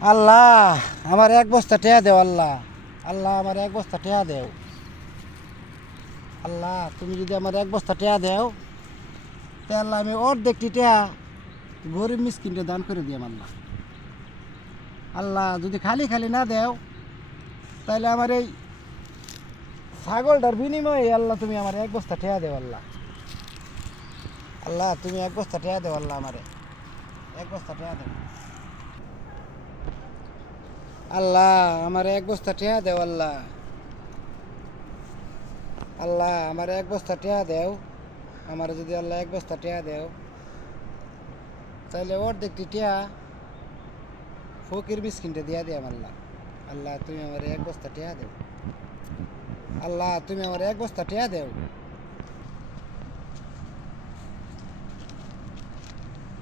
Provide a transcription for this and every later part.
আল্লাহ, আমার এক বস্তা টেয়া দেও আল্লাহ। আল্লাহ, আমার এক বস্তা টেয়া দেও। আল্লাহ, তুমি যদি আমার এক বস্তা টেয়া দেও, তে আল্লাহ আমি অর্ধেকটি টেয়া গরিব মিসকিনকে দান করে দিই আল্লাহ। আল্লাহ, যদি খালি খালি না দেও তাহলে আমার এই ছাগলটার বিনিময়ে আল্লাহ তুমি আমার এক বস্তা টেয়া দেও আল্লাহ। আল্লাহ, তুমি এক বস্তা টেয়া দেও আল্লাহ আমারে। এক বস্তা টেয়া দেও। আল্লাহ, আমার এক বস্তা টেয়া দেও আল্লাহ। আল্লাহ, আমার এক বস্তা টেয়া দেও। আমার যদি আল্লাহ এক বস্তা টেয়া দেও। তাহলে অর্ধেকটি টিয়া ফকির বিস্কিনটা দিয়া দে আল্লাহ। আল্লাহ, তুমি আমার এক বস্তা টিয়া দেও। আল্লাহ, তুমি আমার এক বস্তা টিয়া দেও।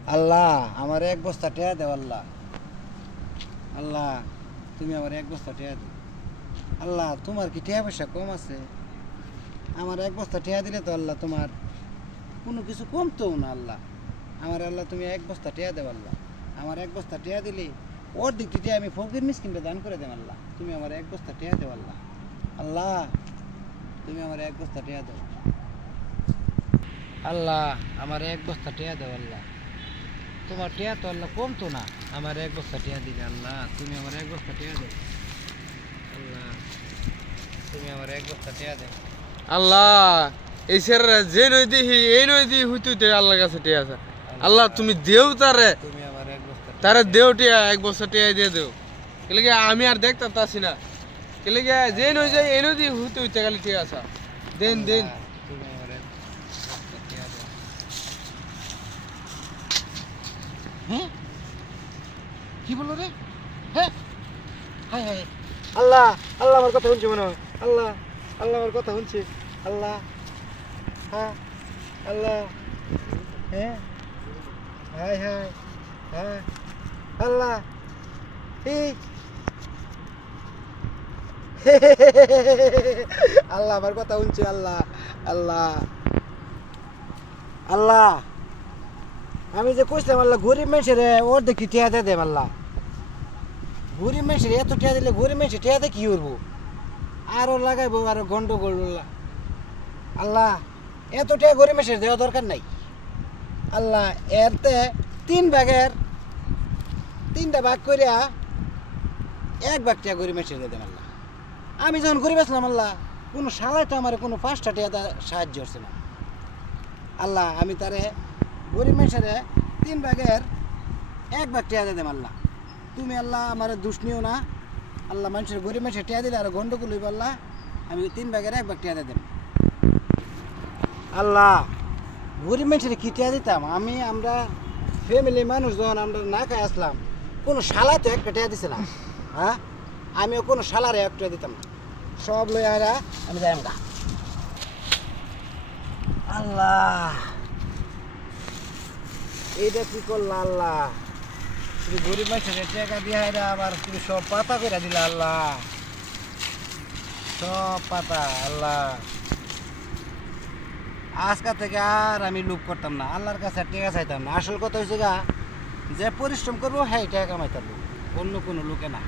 আল্লাহ, আমার এক বস্তা টেয়া দেও আল্লাহ। আল্লাহ তুমি আমার এক বস্তা টেয়া দিও আল্লাহ, তোমার কি টেয়া পয়সা কম আছে? আমার এক বস্তা টেয়া দিলে তো আল্লাহ তোমার কোনো কিছু কমতেও না আল্লাহ। আমার আল্লাহ, তুমি এক বস্তা টেয়া দেও আল্লাহ। আমার এক বস্তা টেয়া দিলে ওর দিক থেকে আমি ফকির মিসকিনটা দান করে দেব আল্লাহ। তুমি আমার এক বস্তা টেয়া দেও আল্লাহ। আল্লাহ, তুমি আমার এক বস্তা টেয়া দেও। আল্লাহ, আমার এক বস্তা টেয়া দেও আল্লাহ। তোমার টেয়া তো আল্লাহ কমতো না। আমার এক বস্তা টেয়া দিলে আল্লাহ তুমি আমার এক বস্তা টেয়া দেও। আল্লাহ তুমি আমার এক বস্তা টেয়া দেও। আল্লাহ এই স্যার যে নই দিহি এই নই দিহি হইতে হইতে আল্লাহর কাছে টিয়া আছে। আল্লাহ তুমি দেও তারে। তুমি আমার এক বস্তা তারে দেও। টিয়া এক বছর টিয়া দিয়ে দেও। কেলে আমি আর দেখতাম তাছি না কেলে যে নই যাই এই নই দিহি হইতে হইতে খালি টিয়া আছে। দেন দেন আল্লাহ, তুমি আমার এক বস্তা টেয়া দেও হ্যাঁ? কি বলল রে? হ্যাঁ? হায় হায়। আল্লাহ আল্লাহ আমার কথা শুনছে মনে হয়। আল্লাহ আল্লাহ আমার কথা শুনছে। আল্লাহ হ্যাঁ? আল্লাহ হ্যাঁ? হায় হায় হ্যাঁ। আল্লাহ এই আল্লাহ আমার কথা শুনছে, আল্লাহ আল্লাহ। আল্লাহ। আমি যে কইছিলাম, আল্লাহ, গরিব মানুষের ওর দেখি টিয়া দিয়ে দেব আল্লাহ? গরিব মানুষের এত টিয়া দিলে গরিব মানুষের টিয়াতে কি করব? আরও লাগাইবো, আরও গন্ডগোল, আল্লাহ। এত টিয়া গরিব মানুষের দেওয়া দরকার নাই। আল্লাহ এরতে তিন ভাগের, তিনটা ভাগ করিয়া এক ভাগ টিয়া গরিব মানুষের দিয়ে দেব আল্লাহ। আমি যখন গরিব আসলাম, আল্লাহ, কোনো সালাই তো আমার কোনো পাঁচটা টিয়া দা- সাহায্য করছে না। আল্লাহ, আমি তারে গরিব মানুষের তিন ভাগের এক ভাগ টিয়া দেব আল্লাহ তুমি আল্লাহ আমার দুষ নিও না। আল্লাহ মানুষের গরিব মানুষের টিয়া দিলে আর গন্ডগোল হইব আল্লাহ। আমি তিন ভাগের এক ভাগ টিয়া দেব। আল্লাহ, গরিব মানুষের কি টিয়া দিতাম? আমি, আমরা ফ্যামিলি মানুষ যখন আমরা না খাই আসলাম, কোনো শালা তো একটা টিয়া দিছে না। হ্যাঁ? আমিও কোনো শালারে একটা দিতাম না। সব লই আমি যাই আল্লাহ। এইটা কি করলা আল্লাহ? তুমি গরিব মানুষের টাকা দিয়ে এরা আবার তুমি সব পাতা করে দিলা আল্লাহ। সব পাতা, আল্লাহ। আজকা থেকে আর আমি লুপ করতাম না, আল্লাহর কাছে টাকা চাইতাম না। আসল কথা হয়েছে গা, যে পরিশ্রম করব হ্যাঁ টাকা কামাইতাম। অন্য কোনো লোকে না।